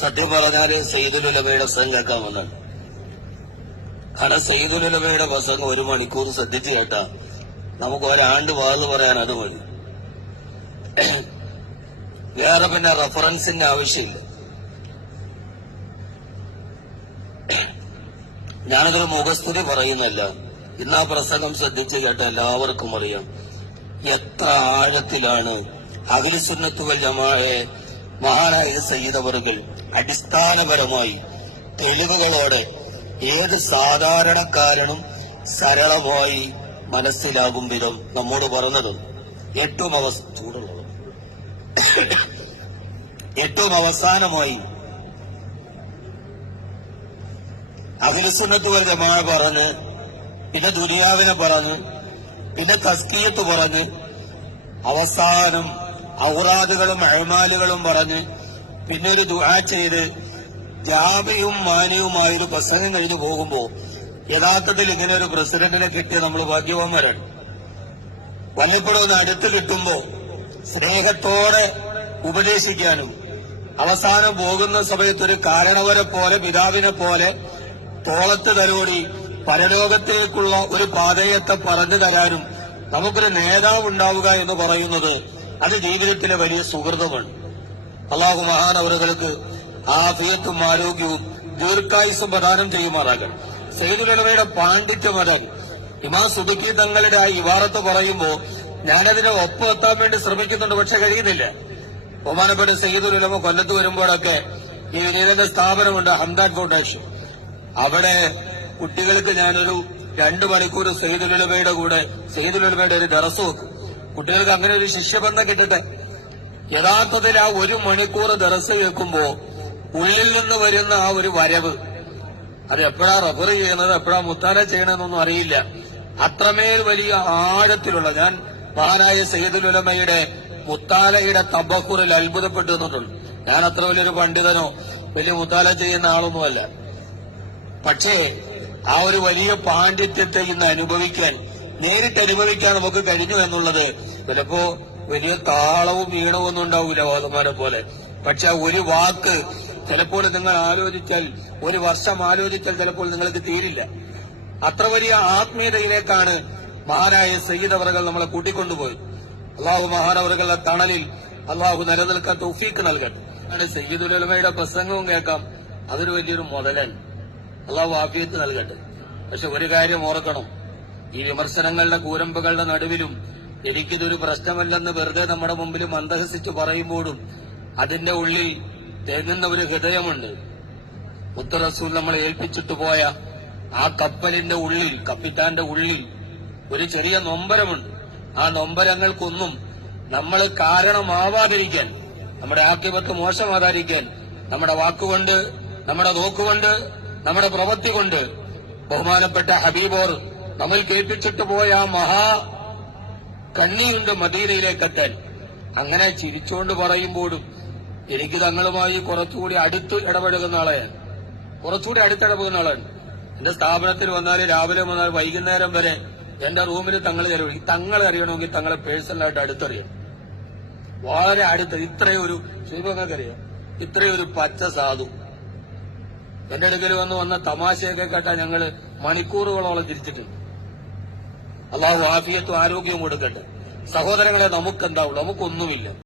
സത്യം പറഞ്ഞാല് സയ്യിദുൽ ഉലമയുടെ പ്രസംഗം കേൾക്കാൻ വന്നാണ്. കാരണം സയ്യിദുൽ ഉലമയുടെ പ്രസംഗം 1 മണിക്കൂർ ശ്രദ്ധിച്ച് കേട്ടാ നമുക്ക് ഒരാണ്ട് വാത് പറയാൻ അത് മതി. വേറെ പിന്നെ റെഫറൻസിന്റെ ആവശ്യമില്ല. ഞാനതൊരു മുഖസ്തുതി പറയുന്നല്ല. ഇന്ന് ആ പ്രസംഗം ശ്രദ്ധിച്ച് കേട്ട എല്ലാവർക്കും അറിയാം എത്ര ആഴത്തിലാണ് അഹ്ലു സുന്നത്ത് വൽ ജമാഅയെ മഹാനായ സയ്യിദ് അവറുകൾ അടിസ്ഥാനപരമായി തെളിവുകളോടെ ഏത് സാധാരണക്കാരനും സരളമായി മനസ്സിലാകും വിധം നമ്മോട് പറഞ്ഞത്. ഏറ്റവും അവസാനമായി അഹ്ലു സുന്നത്ത് വൽ ജമാഅ പറഞ്ഞ്, പിന്നെ ദുനിയാവിനെ പറഞ്ഞ്, പിന്നെ തസ്കിയത്ത് പറഞ്ഞ്, അവസാനം ഔറാദുകളും അഅ്മാലുകളും പറഞ്ഞ്, പിന്നെ ഒരു ദുആ ചെയ്ത് ജാമിയും മാനിയുമായൊരു പ്രസംഗം കഴിഞ്ഞു പോകുമ്പോ യഥാർത്ഥത്തിൽ ഇങ്ങനെ ഒരു പ്രസിഡന്റിനെ കിട്ടിയ നമ്മൾ ഭാഗ്യവാന്മാരാണ്. വല്ലപ്പോഴും ഒന്ന് അടുത്ത് കിട്ടുമ്പോ സ്നേഹത്തോടെ ഉപദേശിക്കാനും അവസാനം പോകുന്ന സമയത്ത് ഒരു കാരണവരെ പോലെ, പിതാവിനെ പോലെ തോളത്ത് തലോടി പരലോകത്തേക്കുള്ള ഒരു പാതയത്തെ പറഞ്ഞു തരാനും നമുക്കൊരു നേതാവ് ഉണ്ടാവുക എന്ന് പറയുന്നത് അത് ജീവിതത്തിലെ വലിയ സുഹൃതമാണ്. അള്ളാഹു മഹാനവറുകൾക്ക് ആഫിയത്തും ആരോഗ്യവും ദീർഘായുസ്സും പ്രദാനം ചെയ്യുമാറാകണം. സയ്യിദുൽ ഉലമയുടെ പാണ്ഡിത്യം അതാണ്. ഇമാം സുബക്കി തങ്ങളുടെ ആ ഇവാറത്ത് പറയുമ്പോ ഞാനതിനെ ഒപ്പെത്താൻ വേണ്ടി ശ്രമിക്കുന്നുണ്ട്, പക്ഷെ കഴിയുന്നില്ല. ബഹുമാനപ്പെട്ട സയ്യിദുൽ ഉലമ കൊല്ലത്ത് വരുമ്പോഴൊക്കെ ഈ വിനീതന്റെ സ്ഥാപനമുണ്ട്, ഹംദാൻ ഫൗണ്ടേഷൻ. അവിടെ കുട്ടികൾക്ക് ഞാനൊരു 2 മണിക്കൂർ സയ്യിദുൽ ഉലമയുടെ കൂടെ സയ്യിദുൽ ഉലമയുടെ ഒരു ദർസ് വെക്കും. കുട്ടികൾക്ക് അങ്ങനെ ഒരു ശിഷ്യബന്ധം കിട്ടട്ടെ. യഥാർത്ഥത്തിൽ ആ 1 മണിക്കൂർ ദർസ് കേൾക്കുമ്പോ ഉള്ളിൽ നിന്ന് വരുന്ന ആ ഒരു വരവ്, അത് എപ്പോഴാ റഫർ ചെയ്യുന്നത്, എപ്പോഴാ മുത്താല ചെയ്യണമെന്നൊന്നും അറിയില്ല. അത്രമേൽ വലിയ ആഴത്തിലുള്ള, ഞാൻ മഹാനായ സയ്യിദുൽ ഉലമയുടെ മുത്താലയുടെ തബഖുറിൽ അത്ഭുതപ്പെട്ടു നിന്നിട്ടുണ്ട്. ഞാൻ അത്ര വലിയൊരു പണ്ഡിതനോ വലിയ മുത്താല ചെയ്യുന്ന ആളൊന്നുമല്ല. പക്ഷേ ആ ഒരു വലിയ പാണ്ഡിത്യത്തെ ഇന്ന് അനുഭവിക്കാൻ, നേരിട്ട് അനുഭവിക്കാൻ നമുക്ക് കഴിഞ്ഞു എന്നുള്ളത് ചിലപ്പോ വലിയ താളവും ഈണവും ഒന്നും ഉണ്ടാവില്ല വാദന്മാരെ പോലെ. പക്ഷെ ആ ഒരു വാക്ക് ചിലപ്പോൾ നിങ്ങൾ ആലോചിച്ചാൽ, 1 വർഷം ആലോചിച്ചാൽ ചിലപ്പോൾ നിങ്ങൾക്ക് തീരില്ല. അത്ര വലിയ ആത്മീയതയിലേക്കാണ് മഹാനായ സയ്യിദ് അവറുകൾ നമ്മളെ കൂട്ടിക്കൊണ്ടുപോയി. അള്ളാഹു മഹാനവറുകളുടെ തണലിൽ അള്ളാഹു നിലനിൽക്കാൻ തൗഫീക്ക് നൽകട്ടെ. സയ്യിദുൽ ഉലമയുടെ പ്രസംഗവും കേൾക്കാം, അതൊരു വലിയൊരു മുതലാണ്. അള്ളാഹു ആഫിയത്ത് നൽകട്ടെ. പക്ഷെ ഒരു കാര്യം ഓർക്കണം, ഈ വിമർശനങ്ങളുടെ കൂരമ്പുകളുടെ നടുവിലും എനിക്കിതൊരു പ്രശ്നമല്ലെന്ന് വെറുതെ നമ്മുടെ മുമ്പിൽ മന്ദഹസിച്ച് പറയുമ്പോഴും അതിന്റെ ഉള്ളിൽ തേങ്ങുന്ന ഒരു ഹൃദയമുണ്ട്. മുത്ത് റസൂൽ നമ്മളെ ഏൽപ്പിച്ചിട്ട് പോയ ആ കപ്പലിന്റെ ഉള്ളിൽ, കപ്പിത്താന്റെ ഉള്ളിൽ ഒരു ചെറിയ നൊമ്പരമുണ്ട്. ആ നൊമ്പരങ്ങൾക്കൊന്നും നമ്മൾ കാരണമാവാതിരിക്കാൻ, നമ്മുടെ ആക്കിബത്ത് മോശമാകാതിരിക്കാൻ നമ്മുടെ വാക്കുകൊണ്ട്, നമ്മുടെ നോക്കുകൊണ്ട്, നമ്മുടെ പ്രവൃത്തി കൊണ്ട് ബഹുമാനപ്പെട്ട ഹബീബോർ നമ്മൾ കേൾപ്പിച്ചിട്ട് പോയ ആ മഹാ കണ്ണിയുണ്ട് മദീനയിലേക്കെത്താൻ. അങ്ങനെ ചിരിച്ചുകൊണ്ട് പറയുമ്പോഴും എനിക്ക് തങ്ങളുമായി കുറച്ചുകൂടി അടുത്ത് ഇടപെടുന്ന ആളെയാണ്, കുറച്ചുകൂടി അടുത്തിടപെടുന്ന ആളാണ്. എന്റെ സ്ഥാപനത്തിൽ വന്നാൽ, രാവിലെ വന്നാൽ വൈകുന്നേരം വരെ എന്റെ റൂമിന് തങ്ങൾ ചെലവഴി. തങ്ങളെ അറിയണമെങ്കിൽ തങ്ങളെ പേഴ്സണലായിട്ട് അടുത്തറിയണം, വളരെ അടുത്ത്. ഇത്രയൊരു ശിവങ്ങൾക്കറിയാം, ഇത്രയൊരു പച്ച സാധു എന്റെ അടുക്കൽ വന്ന തമാശയൊക്കെ കേട്ടാ ഞങ്ങള് മണിക്കൂറുകളോളം തിരിച്ചിട്ടുണ്ട്. അള്ളാഹു ആഫിയത്തും ആരോഗ്യവും കൊടുക്കട്ടെ. സഹോദരങ്ങളെ, നമുക്കെന്താവുള്ളൂ? നമുക്കൊന്നുമില്ല.